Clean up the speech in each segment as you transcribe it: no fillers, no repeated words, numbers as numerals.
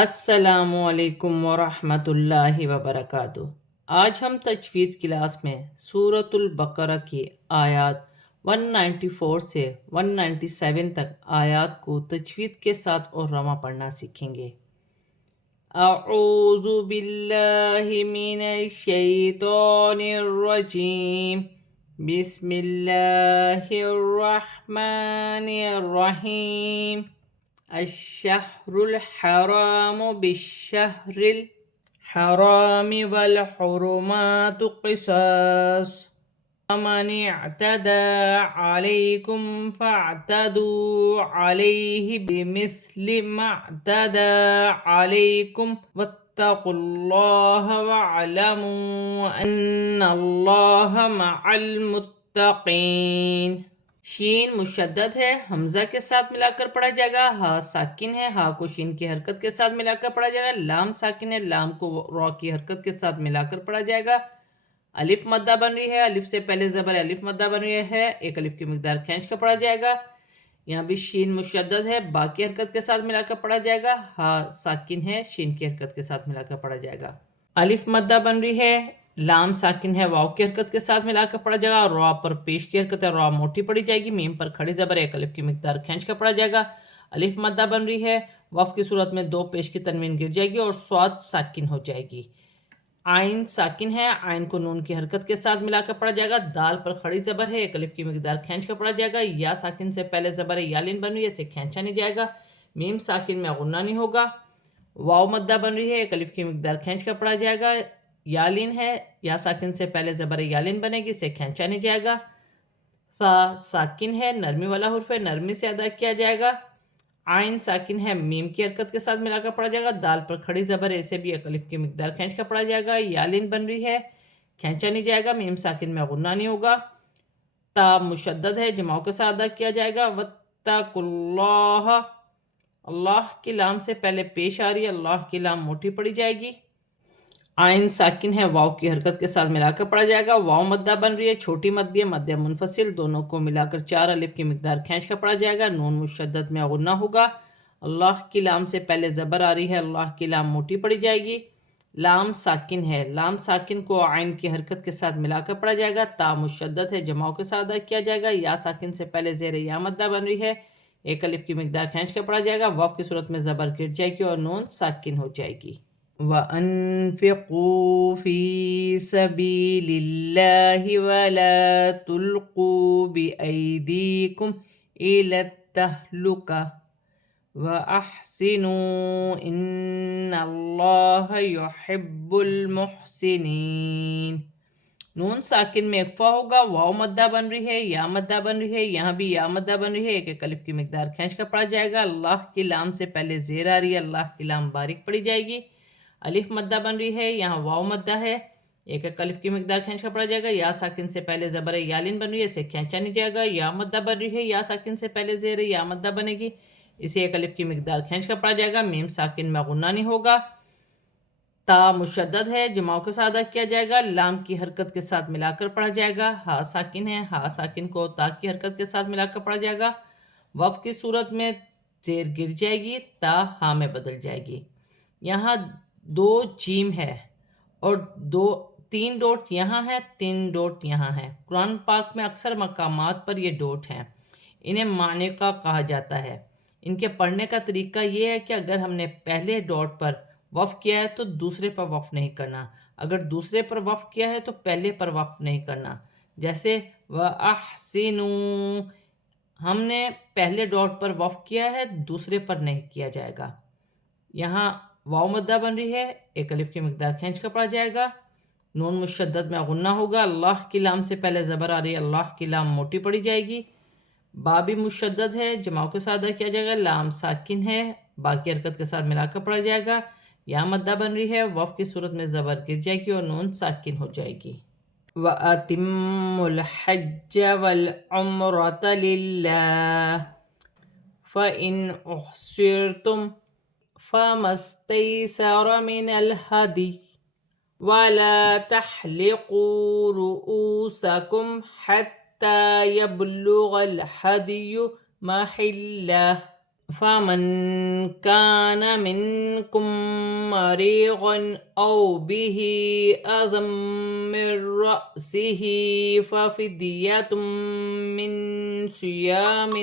السلام علیکم ورحمۃ اللہ وبرکاتہ۔ آج ہم تجوید کلاس میں سورۃ البقرہ کی آیات 194 سے 197 تک آیات کو تجوید کے ساتھ اور رواں پڑھنا سیکھیں گے۔ اعوذ باللہ من الشیطان الرجیم، بسم اللہ الرحمن الرحیم۔ الشهر الحرام بالشهر الحرام والحرمات قصاص، فمن اعتدى عليكم فاعتدوا عليه بمثل ما اعتدى عليكم واتقوا الله واعلموا أن الله مع المتقين۔ شین مشدد ہے، حمزہ کے ساتھ ملا کر پڑھا جائے گا۔ ہا ساکن ہے، ہا کو شین کی حرکت کے ساتھ ملا کر پڑھا جائے گا۔ لام ساکن ہے، لام کو را کی حرکت کے ساتھ ملا کر پڑھا جائے گا۔ الف مدہ بن رہی ہے، الف سے پہلے زبر الف مدہ بن رہی ہے، ایک الف کی مقدار کھینچ کر پڑھا جائے گا۔ یہاں بھی شین مشدد ہے، با کی حرکت کے ساتھ ملا کر پڑھا جائے گا۔ ہا ساکن ہے، شین کی حرکت کے ساتھ ملا کر پڑھا جائے گا۔ الف مدہ بن رہی ہے، لام ساکن ہے، واو کی حرکت کے ساتھ ملا کر پڑھا جائے گا۔ را پر پیش کی حرکت ہے، را موٹی پڑھی جائے گی۔ میم پر کھڑی زبر ایک الف کی مقدار کھینچ کر پڑھا جائے گا۔ الف مدہ بن رہی ہے، وف کی صورت میں دو پیش کی تنوین گر جائے گی اور صاد ساکن ہو جائے گی۔ عین ساکن ہے، عین کو نون کی حرکت کے ساتھ ملا کر پڑھا جائے گا۔ دال پر کھڑی زبر ہے، ایک الف کی مقدار کھینچ کر پڑھا جائے گا۔ یا ساکن سے پہلے زبر ہے، یالین بن رہی ہے، اسے کھینچا نہیں جائے گا۔ میم ساکن میں غنہ نہیں ہوگا۔ واو مدہ بن رہی ہے، ایک الف کی مقدار کھینچ کر پڑھا جائے گا۔ یالین ہے، یا ساکن سے پہلے زبر یالین بنے گی، اسے کھینچا نہیں جائے گا۔ ثا ساکن ہے، نرمی والا حرف ہے، نرمی سے ادا کیا جائے گا۔ عین ساکن ہے، میم کی حرکت کے ساتھ ملا کر پڑھا جائے گا۔ دال پر کھڑی زبر ہے، اسے بھی ایک الف کی مقدار کھینچ کر پڑھا جائے گا۔ یالین بن رہی ہے، کھینچا نہیں جائے گا، میم ساکن میں غنہ نہیں ہوگا۔ تا مشدد ہے، جماؤں کے ساتھ ادا کیا جائے گا۔ واتقوا اللہ، اللہ کی لام سے پہلے پیش آ رہی ہے، اللہ کی لام موٹی پڑی جائے گی۔ عین ساکن ہے، واو کی حرکت کے ساتھ ملا کر پڑھا جائے گا۔ واو مدہ بن رہی ہے، چھوٹی مد بھی ہے، مد منفصل، دونوں کو ملا کر چار الف کی مقدار کھینچ کر پڑھا جائے گا۔ نون مشدد میں غنہ ہوگا۔ اللہ کی لام سے پہلے زبر آ رہی ہے، اللہ کی لام موٹی پڑی جائے گی۔ لام ساکن ہے، لام ساکن کو عین کی حرکت کے ساتھ ملا کر پڑھا جائے گا۔ تا مشدد ہے، جماؤں کے ساتھ ادا کیا جائے گا۔ یا ساکن سے پہلے زیر یا مدہ بن رہی ہے، ایک الف کی مقدار کھینچ کر پڑھا جائے گا۔ وف کی صورت میں زبر گر جائے گی اور نون ساکن ہو جائے گی۔ وَأَنفِقُوا فِي سَبِيلِ اللَّهِ وَلَا تُلْقُوا بِأَيْدِيكُمْ إِلَى التَّهْلُكَةِ وَأَحْسِنُوا إِنَّ اللَّهَ يُحِبُّ الْمُحْسِنِينَ۔ نون ساکن میں اقفا ہوگا، واو مدہ بن رہی ہے، یا مدہ بن رہی ہے، یہاں بھی یا مدہ بن رہی ہے، ایک ایک الف کی مقدار کھینچ کر پڑھا جائے گا۔ اللہ کی لام سے پہلے زیر آ رہی ہے، اللہ کی لام باریک پڑھی جائے گی۔ الف مدہ بن رہی ہے، یہاں واو مدہ ہے، ایک ایک الف کی مقدار کھینچ کر پڑھا جائے گا۔ یا ساکن سے پہلے زبر یالین بن رہی ہے، اسے کھینچا نہیں جائے گا۔ یا مدہ بن رہی ہے، یا ساکن سے پہلے زیر یا مدہ بنے گی، اسے ایک الف کی مقدار کھینچ کر پڑھا جائے گا۔ میم ساکن میں غنہ نہیں ہوگا۔ تا مشدد ہے، جماؤں کے ساتھ ادا کیا جائے گا۔ لام کی حرکت کے ساتھ ملا کر پڑھا جائے گا۔ ہا ساکن ہے، ہا ساکن کو تا کی حرکت کے ساتھ ملا کر پڑھا جائے گا۔ وف کی صورت میں زیر گر جائے گی، تا ہا میں بدل جائے گی۔ یہاں دو جیم ہے اور تین ڈوٹ یہاں ہے، تین ڈوٹ یہاں ہے۔ قرآن پاک میں اکثر مقامات پر یہ ڈوٹ ہیں، انہیں معنقہ کہا جاتا ہے۔ ان کے پڑھنے کا طریقہ یہ ہے کہ اگر ہم نے پہلے ڈاٹ پر وقف کیا ہے تو دوسرے پر وقف نہیں کرنا، اگر دوسرے پر وقف کیا ہے تو پہلے پر وقف نہیں کرنا۔ جیسے وَأَحْسِنُوا، ہم نے پہلے ڈاٹ پر وقف کیا ہے، دوسرے پر نہیں کیا جائے گا۔ یہاں واو مدہ بن رہی ہے، ایک الف کی مقدار کھینچ کر پڑھا جائے گا۔ نون مشدد میں غنہ ہوگا۔ اللہ کی لام سے پہلے زبر آ رہی ہے، اللہ کی لام موٹی پڑھی جائے گی۔ با بھی مشدد ہے، جماؤں کے ساتھ ادا کیا جائے گا۔ لام ساکن ہے، با کی حرکت کے ساتھ ملا کر پڑھا جائے گا۔ یا مدہ بن رہی ہے، وف کی صورت میں زبر گر جائے گی اور نون ساکن ہو جائے گی۔ وَأَتِمُّوا الْحَجَّ وَالْعُمْرَةَ لِلَّهِ فَإِنْ أُحْصِرْتُمْ فَمَا اسْتَيْسَرَ مِنَ الْهَدْيِ وَلَا تَحْلِقُوا رُؤُوسَكُمْ حَتَّى يَبْلُغَ الْهَدْيُ مَحِلَّهُ فمن كان منكم مريضا أو به أذى من رأسه ففدية من صيام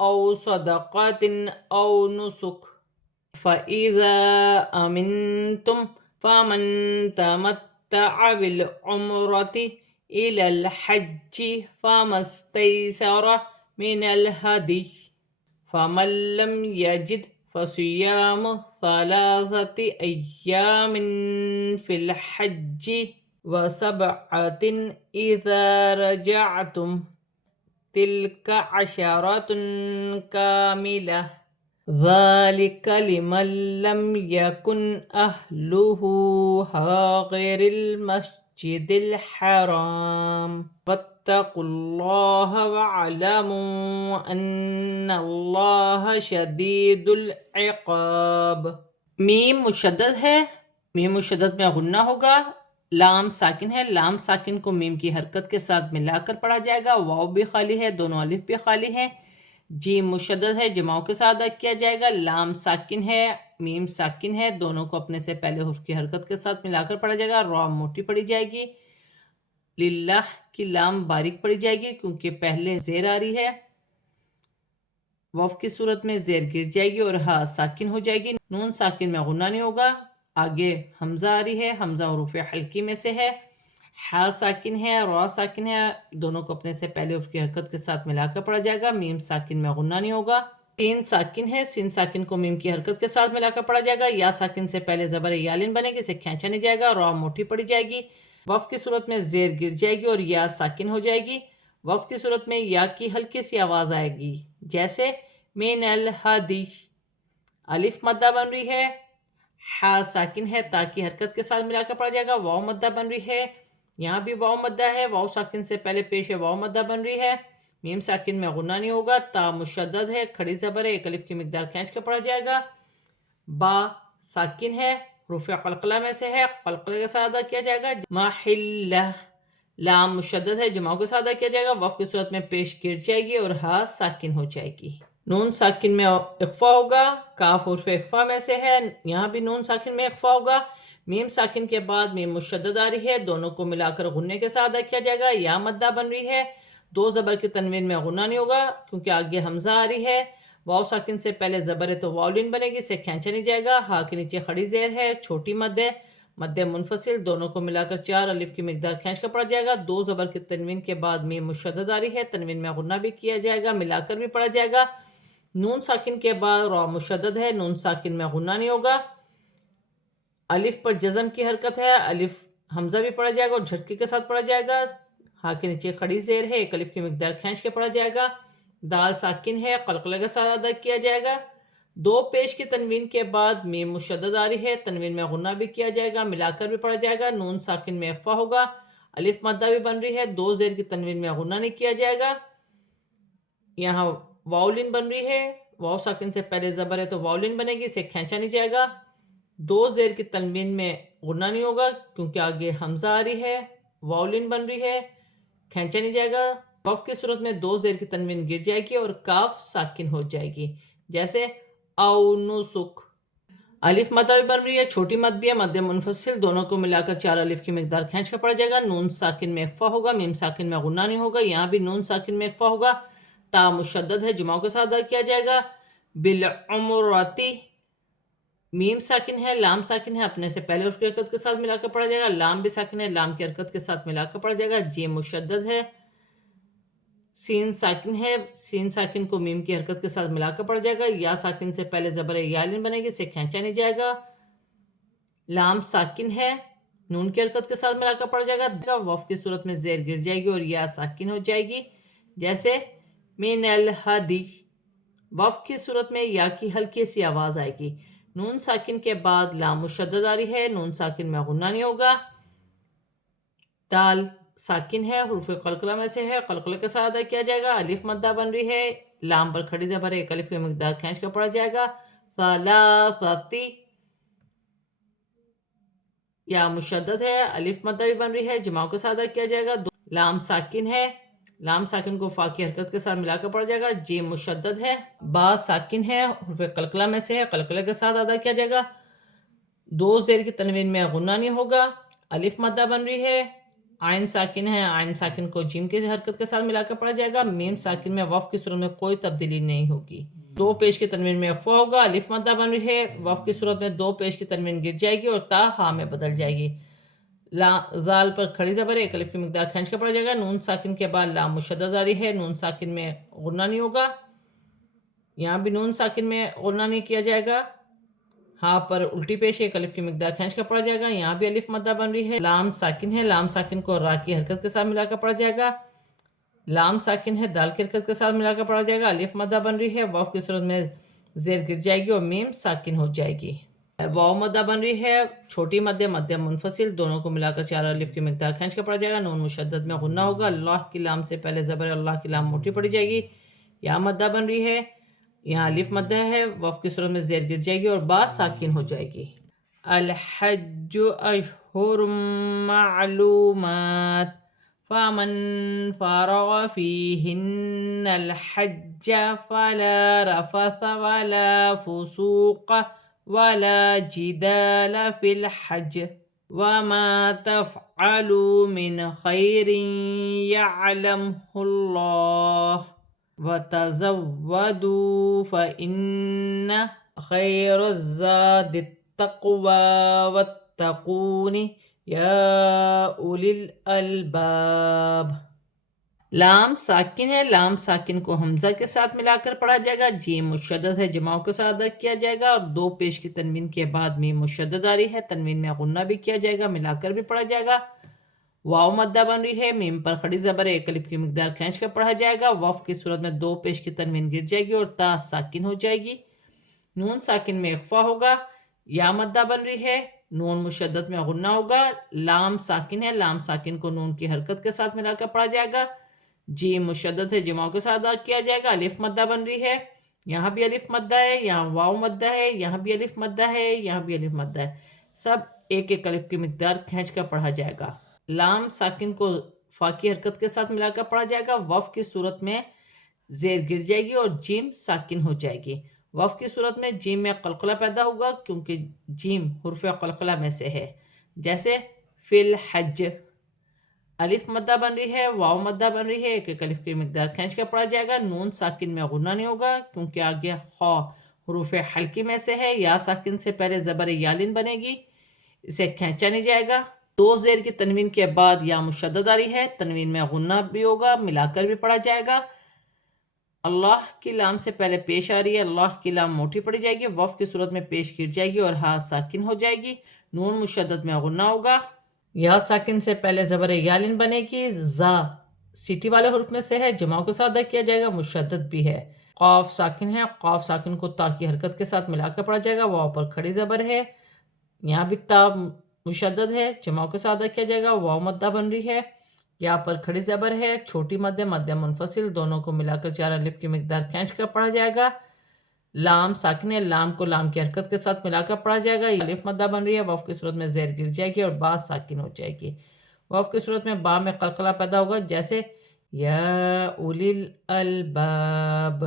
أو صدقة أو نسك فإذا أمنتم فمن تمتع بالعمرة إلى الحج فما استيسر من الهدي فمن لم يجد فصيام 3 أيام في الحج و7 إذا رجعتم تلك 10 كاملة ذلك لمن لم يكن أهله حاضر المسجد الحرام واتقوا الله واعلموا أن الله شديد العقاب. میم مشدد ہے، میم مشدد میں غنہ ہوگا، لام ساکن ہے، لام ساکن کو میم کی حرکت کے ساتھ ملا کر پڑھا جائے گا، واو بھی خالی ہے، دونوں الف بھی خالی ہیں، جیم مشدد ہے، جماؤں کے ساتھ ادا کیا جائے گا، لام ساکن ہے، میم ساکن ہے، دونوں کو اپنے سے پہلے حرف کی حرکت کے ساتھ ملا کر پڑھا جائے گا، را موٹی پڑھی جائے گی، للہ کی لام باریک پڑھی جائے گی کیونکہ پہلے زیر آ رہی ہے، وف کی صورت میں زیر گر جائے گی اور ہا ساکن ہو جائے گی، نون ساکن میں غنہ نہیں ہوگا، آگے حمزہ آ رہی ہے، حمزہ حروف حلقی میں سے ہے، ہا ساکن ہے، را ساکن ہے، دونوں کو اپنے سے پہلے حرف کی حرکت کے ساتھ ملا کر پڑھا جائے گا، میم ساکن میں غنہ نہیں ہوگا، سین ساکن ہے، سین ساکن کو میم کی حرکت کے ساتھ ملا کر پڑھا جائے گا، یا ساکن سے پہلے زبر یالن بنے گی، اسے کھینچا نہیں جائے گا، را موٹی پڑھی جائے گی، وف کی صورت میں زیر گر جائے گی اور یا ساکن ہو جائے گی، وف کی صورت میں یا کی ہلکی سی آواز آئے گی، جیسے من الہدی، الف مدہ بن رہی ہے، ہا ساکن ہے، تا کی حرکت کے ساتھ ملا کر پڑھا جائے گا، واو مدہ بن رہی ہے، یہاں بھی واو مدہ ہے، واو ساکن سے پہلے پیش ہے، واو مدہ بن رہی ہے، میم ساکن میں غنہ نہیں ہوگا، تا مشدد ہے، کھڑی زبر ہے، ایک الف کی مقدار کھینچ کر پڑھا جائے گا، با ساکن ہے، حروف قلقلہ میں سے ہے، قلقلہ کے ساتھ ادا کیا جائے گا، محلہ، لام مشدد ہے، جماؤں کے ساتھ ادا کیا جائے گا، وف کی صورت میں پیش گر جائے گی اور ہا ساکن ہو جائے گی، نون ساکن میں اخفا ہوگا، کاف حرف اخفا میں سے ہے، یہاں بھی نون ساکن میں اخفا ہوگا، میم ساکن کے بعد میم مشدد آ رہی ہے، دونوں کو ملا کر غنے کے ساتھ ادا کیا جائے گا، یا مدہ بن رہی ہے، دو زبر کے تنوین میں غنہ نہیں ہوگا کیونکہ آگے حمزہ آ رہی ہے، واو ساکن سے پہلے زبر ہے تو واولین بنے گی، اسے کھینچا نہیں جائے گا، ہا کے نیچے کھڑی زیر ہے، چھوٹی مد ہے، مد منفصل، دونوں کو ملا کر 4 الف کی مقدار کھینچ کر پڑھا جائے گا، دو زبر کے تنوین کے بعد میم مشدد آ رہی ہے، تنوین میں غنہ بھی کیا جائے گا، ملا کر بھی پڑھا جائے گا، نون ساکن کے بعد را مشدد ہے، نون ساکن میں غنہ نہیں ہوگا، الف پر جزم کی حرکت ہے، الف حمزہ بھی پڑھا جائے گا اور جھٹکے کے ساتھ پڑھا جائے گا، ہا کے نیچے کھڑی زیر ہے، ایک الف کی مقدار کھینچ کے پڑھا جائے گا، دال ساکن ہے، قلقلہ کے ساتھ ادا کیا جائے گا، دو پیش کی تنوین کے بعد میم مشدد آ رہی ہے، تنوین میں غنہ بھی کیا جائے گا، ملا کر بھی پڑھا جائے گا، نون ساکن میں اخفا ہوگا، الف مدہ بھی بن رہی ہے، دو زیر کی تنوین میں غنہ نہیں کیا جائے گا، یہاں واولین بن رہی ہے، واو ساکن سے پہلے زبر ہے تو واولین بنے گی، اسے کھینچا نہیں جائے گا، دو زیر کی تنوین میں غنہ نہیں ہوگا کیونکہ آگے حمزہ آ رہی ہے، واولین بن رہی ہے، کھینچا نہیں جائے گا، وف کی صورت میں دو زیر کی تنوین گر جائے گی اور کاف ساکن ہو جائے گی، جیسے او نسک، الف مدہ بھی بن رہی ہے، چھوٹی مد بھی ہے، مد منفصل، دونوں کو ملا کر 4 الف کی مقدار کھینچ کر پڑا جائے گا، نون ساکن میں اخفا ہوگا، میم ساکن میں غنہ نہیں ہوگا، یہاں بھی نون ساکن میں اخفا ہوگا، تا مشدد ہے، جماؤں کے ساتھ ادا کیا جائے گا، بالعمرتی، میم ساکن ہے، لام ساکن ہے، اپنے سے پہلے حرف کی حرکت کے ساتھ ملا کر پڑھا جائے گا، لام بھی ساکن ہے، لام کی حرکت کے ساتھ ملا کر پڑھا جائے گا، جیم مشدد ہے، سین ساکن ہے، سین ساکن کو میم کی حرکت کے ساتھ ملا کر پڑھا جائے گا، یا ساکن سے پہلے زبر یالن بنے گی، اسے کھینچا نہیں جائے گا، لام ساکن ہے، نون کی حرکت کے ساتھ ملا کر پڑھا جائے گا، وف کی صورت میں زیر گر جائے گی اور یا ساکن ہو جائے گی، جیسے من الہدی، وف کی صورت میں یا کی ہلکی سی آواز آئے گی، نون ساکن کے بعد لام مشدد آ رہی ہے، نون ساکن میں غنہ نہیں ہوگا، دال ساکن ہے، حروف قلقلہ میں سے ہے، قلقلہ کے ساتھ ادا کیا جائے گا، الف مدہ بن رہی ہے، لام پر کھڑی زبر ہے، ایک الف کی مقدار کھینچ کر پڑھا جائے گا، ثلاثتی، یا مشدد ہے، الف مدہ بھی بن رہی ہے، جماؤں کے ساتھ ادا کیا جائے گا، لام ساکن ہے، لام ساکن کو فا کی حرکت کے ساتھ ملا کر پڑھا جائے گا. جیم مشدد ہے، با ساکن ہے، حروف قلقلہ میں سے ہے، قلقلہ کے ساتھ ادا کیا جائے گا. دو زیر کی تنوین میں غنہ نہیں ہوگا. الف مدہ بن رہی ہے. عین ساکن ہے، عین ساکن کو جیم کی حرکت کے ساتھ ملا کر پڑھا جائے گا. میم ساکن میں وقف کی صورت میں کوئی تبدیلی نہیں ہوگی. دو پیش کی تنوین میں اخفا ہوگا. الف مدہ بن رہی ہے، وقف کی صورت میں دو پیش کی تنوین گر جائے گی اور تا ہا میں بدل جائے گی. ذال پر کھڑی زبر ہے، ایک الف کی مقدار کھینچ کر پڑھا جائے گا. نون ساکن کے بعد لام مشدد آ رہی ہے، نون ساکن میں غنہ نہیں ہوگا. یہاں بھی نون ساکن میں غنہ نہیں کیا جائے گا. ہاں پر الٹی پیش ہے، ایک الف کی مقدار کھینچ کر پڑھا جائے گا. یہاں بھی الف مدہ بن رہی ہے. لام ساکن ہے، لام ساکن کو را کی حرکت کے ساتھ ملا کر پڑھا جائے گا. لام ساکن ہے، دال کی حرکت کے ساتھ ملا کر پڑھا جائے گا. الف مدہ بن رہی ہے، واو کی صورت میں زیر گر جائے گی اور میم ساکن ہو جائے گی. واو مدہ بن رہی ہے، چھوٹی مدہ مدھم منفصل، دونوں کو ملا کر چار الف کی مقدار کھینچ کر پڑھا جائے گا. نون مشدد میں غنہ ہوگا. اللہ کی لام سے پہلے زبر اللہ کی لام موٹی پڑی جائے گی. یا مدہ بن رہی ہے، یہاں الف مدہ ہے، واو کی صورت میں زیر گر جائے گی اور با ساکن ہو جائے گی. الحج اشہر معلومات فمن فرغ فیہن الحج فلا رفث ولا فسوق ولا جدال فی الحج وما تفعلوا من خیر یعلمہ اللہ وَتَزَوَّدُوا فَإِنَّ خَيْرَ الزَّادِ التَّقْوَى وَاتَّقُونِ يَا أُولِي الْأَلْبَابِ. لام ساکن ہے، لام ساکن کو حمزہ کے ساتھ ملا کر پڑھا جائے گا. جیم مشدد ہے، جماؤں کے ساتھ ادا کیا جائے گا. اور دو پیش کی تنوین کے بعد میم مشدد آ رہی ہے، تنوین میں غنہ بھی کیا جائے گا، ملا کر بھی پڑھا جائے گا. واو مدہ بن رہی ہے، میم پر کھڑی زبر ہے، ایک الف کی مقدار کھینچ کر پڑھا جائے گا. وقف کی صورت میں دو پیش کی تنوین گر جائے گی اور تا ساکن ہو جائے گی. نون ساکن میں اخفا ہوگا. یا مدہ بن رہی ہے، نون مشدد میں غنہ ہوگا. لام ساکن ہے، لام ساکن کو نون کی حرکت کے ساتھ ملا کر پڑھا جائے گا. جیم مشدد ہے، جماؤں کے ساتھ ادا کیا جائے گا. الف مدہ بن رہی ہے، یہاں بھی الف مدہ ہے، یہاں واو مدہ ہے، یہاں بھی الف مدہ ہے، یہاں بھی الف مدہ ہے. سب ایک ایک الف کی مقدار کھینچ کر پڑھا جائے گا. لام ساکن کو فا کی حرکت کے ساتھ ملا کر پڑھا جائے گا. وقف کی صورت میں زیر گر جائے گی اور جیم ساکن ہو جائے گی. وقف کی صورت میں جیم میں قلقلہ پیدا ہوگا کیونکہ جیم حرف قلقلہ میں سے ہے. جیسے فی الحج. الف مدہ بن رہی ہے، واو مدہ بن رہی ہے، ایک ایک الف کی مقدار کھینچ کر پڑھا جائے گا. نون ساکن میں غنہ نہیں ہوگا کیونکہ آگے خا حروف حلقی میں سے ہے. یا ساکن سے پہلے زبر یالین بنے گی، اسے کھینچا نہیں جائے گا. دو زیر کی تنوین کے بعد یا مشدد آ رہی ہے، تنوین میں غنہ بھی ہوگا، ملا کر بھی پڑھا جائے گا. اللہ کی لام سے پہلے پیش آ رہی ہے، اللہ کی لام موٹی پڑی جائے گی، وقف کی صورت میں پیش گر جائے گی اور ہا ساکن ہو جائے گی. نون مشدد میں غنہ ہوگا. یا ساکن سے پہلے زبر یالین بنے گی. زا سیٹی والے حروف میں سے ہے، جماؤں کے ساتھ ادا کیا جائے گا، مشدد بھی ہے. قاف ساکن ہے، قاف ساکن کو تا کی حرکت کے ساتھ ملا کر پڑھا جائے گا. واو پر کھڑی زبر ہے، یہاں بھی تا مشدد ہے، جماؤں کے ساتھ ادا کیا جائے گا. واو مدہ بن رہی ہے، یہاں پر کھڑی زبر ہے، چھوٹی مدہ مدھم منفصل، دونوں کو ملا کر چار الف کی مقدار کھینچ کر پڑھا جائے گا. لام ساکن ہے، لام کو لام کی حرکت کے ساتھ ملا کر پڑھا جائے گا. الف مدہ بن رہی ہے، واو کی صورت میں زیر گر جائے گی اور با ساکن ہو جائے گی. واو کی صورت میں با میں قلقلہ پیدا ہوگا، جیسے یا اولی الالباب.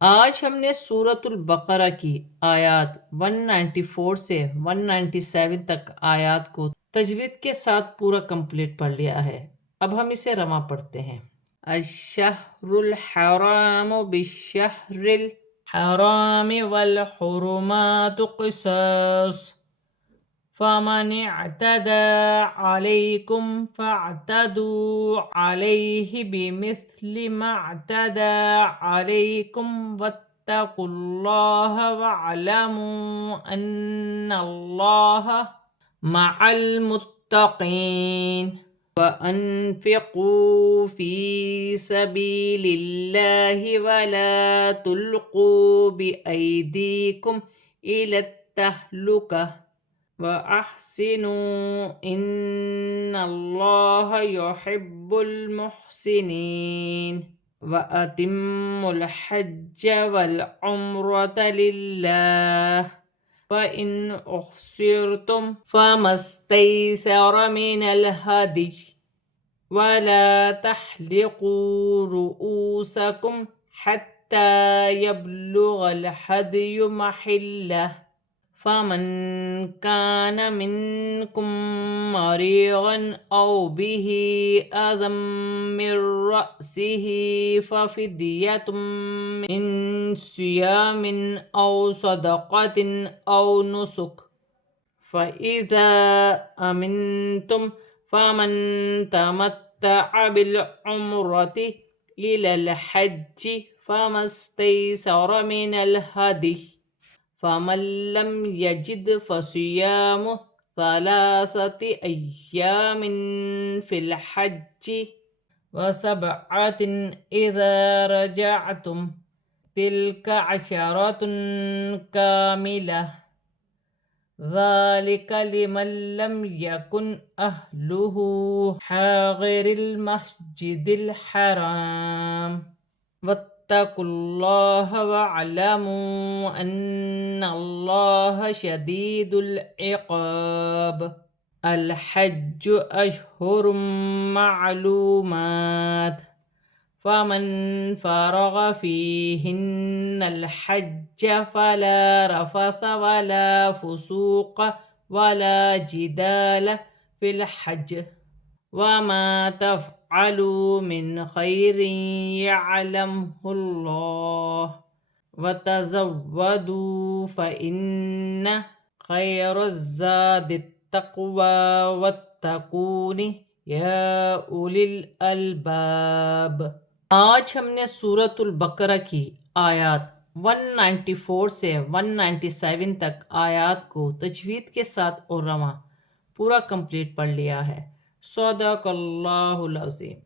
آج ہم نے سورۃ البقرہ کی آیات 194 سے 197 تک آیات کو تجوید کے ساتھ پورا کمپلیٹ پڑھ لیا ہے. اب ہم اسے رواں پڑھتے ہیں. الشہر الحرام بالشہر الحرام والحرمات قصاص فمن اعتدى عليكم فاعتدوا عليه بمثل ما اعتدى عليكم واتقوا الله واعلموا أن الله مع المتقين. وأنفقوا في سبيل الله ولا تلقوا بأيديكم إلى التهلكة وَأَحْسِنُوا إِنَّ اللَّهَ يُحِبُّ الْمُحْسِنِينَ. وَأَتِمُّوا الْحَجَّ وَالْعُمْرَةَ لِلَّهِ فَإِنْ أُحْصِرْتُمْ فَمَا اسْتَيْسَرَ مِنَ الْهَدْيِ ولا تحلقوا رؤوسكم حتى يبلغ الهدي محله فمن كان منكم مريضا أو به أذى من رأسه ففدية من صيام أو صدقة أو نسك فإذا أمنتم فمن تمتع بالعمرة إلى الحج فما استيسر من الهدي فمن لم يجد فصيام 3 أيام في الحج و7 إذا رجعتم تلك 10 كاملة ذلك لمن لم يكن أهله حاضر المسجد الحرام واتقوا الله واعلموا أن الله شديد العقاب الحج أشهر معلومات فمن فرغ فيهن الحج فلا رفث ولا فسوق ولا جدال في الحج وما تفعلوا من خير يعلمه الله وتزودوا فإن خير الزاد التقوى واتقون یا اولی الالباب۔ آج ہم نے سورۃ البقرہ کی آیات 194 سے 197 تک آیات کو تجوید کے ساتھ اور رواں پورا کمپلیٹ پڑھ لیا ہے۔ صدق اللہ العظیم۔